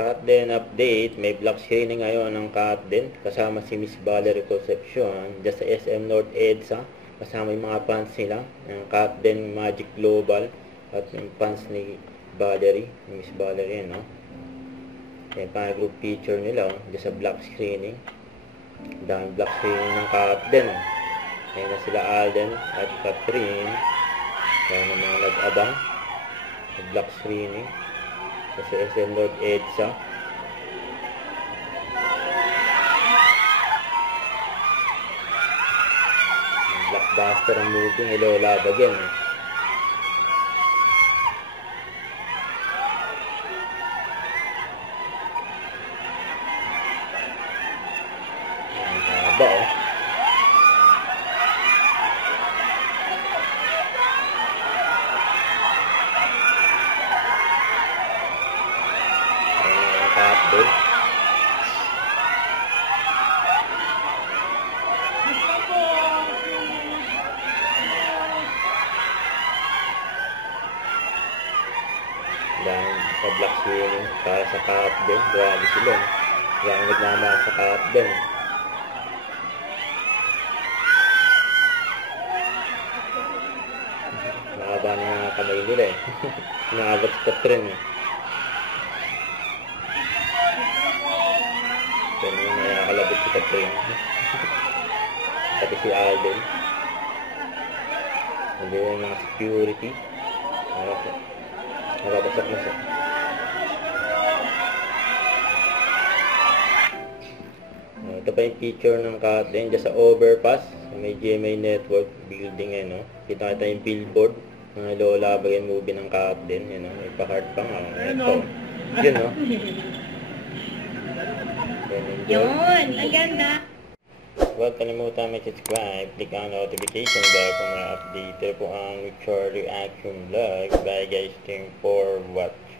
Cut-Den update, may block screening ngayon ng Cut-Den kasama si Miss Valerie Concepcion dyan sa SM North EDSA, kasama yung mga fans nila ng Cut-Den Magic Global at yung fans ni Valerie, ni Miss Valerie, no? Yan pa group picture nila dyan sa block screening. Daming block screening ng Cut-Den. Ayan na sila Alden at Catherine. Yan ang mga nag-abang sa block screening sa SM North EDSA. Blockbuster ang movie ni Lola Bagyan. Ang haba, oh. Cut-Den. Dahil sa block screening para sa Cut-Den, grabe sila. Grabe nagmamahal sa Cut-Den. Mahaba na nga kamay nila eh. Naabot sa Catherine eh. Yan yung nakakalabot si Catherine. Pati si Alden. Hindi yung mga security. Nakapasok na siya. Ito pa yung picture ng Cut-Den dyan sa overpass. May GMA Network building eh, no? Kita yung billboard ng Lola Bagyan movie ng Cut-Den. Yan, no? May pa-heart pa nga. Ito. Yun, no? Yun, ang ganda. Huwag kalimutan mag-subscribe, click ang notification bell kung na-update po ang Charlie Action Vlog. Bye guys, thank you for watching.